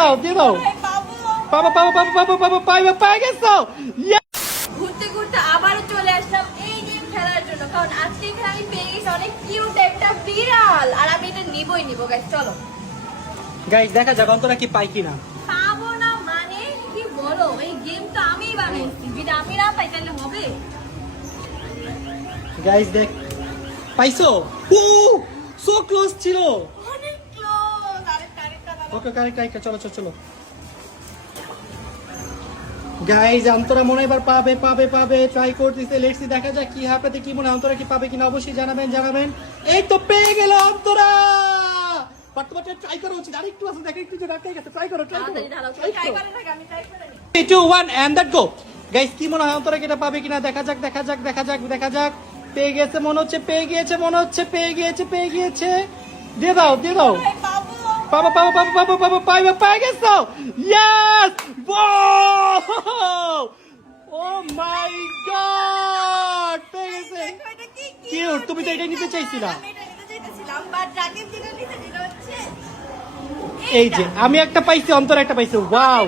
দাও দিয়ে দাও। বাবা বাবা বাবা বাবা বাবা পাইবা পাই গেছো। ঘুরতে ঘুরতে আবারও চলে আসলাম এই গেম খেলার জন্য, কারণ আজকে এখানে আমি পেয়ে গেছি অনেক কিউট একটা বিড়াল, আর আমি এটা নিবই নিব। গাইস চলো গাইস দেখা যাক অন্তরা কি পাই কিনা। পাবো না মানে কি বলো, এই গেম তো আমিই বানাইছি, যদি আমি না পাই তাহলে হবে? গাইস দেখ পাইছো। ও সো ক্লোজ ছিল। অনেক ক্লোজ। আরে ওকে কারেক্ট চলো চলো চলো। গাইস অন্তরা মনে এবার পাবে পাবে পাবে ট্রাই করতেছে। লেটস সি দেখা যাক কি হাঁপাতে কি মনে হয় অন্তরা কি পাবে কিনা, অবশ্যই জানাবেন। এই তো পেয়ে গেল অন্তরা। তোমার ট্রাই করা উচিত, আরেকটু আছে দেখো, একটু জোরে আটকে গেছে। ট্রাই করো ট্রাই করে থাকি, আমি ট্রাই করে নিই। 3 2 1 এন্ড দ্যাট গো। গাইস কি মনে হয় অন্তরা কি এটা পাবে কিনা, দেখা যাক। পেয়ে গেছে মনে হচ্ছে, পেয়ে গিয়েছে। দিয়ে দাও পাবো বাবা পাইবা পাই গেছো। ইয়েস ও মাই গড পেয়ে গেছে। কিউট, তুমি তো এটা নিতে চাইছিলা। আমি এটা নিতে চাইতেছিলাম, বাট রাকিব যেটা নিতে যেটা হচ্ছে এই যে আমি একটা পাইছি, অন্তর একটা পাইছি। ওয়াও।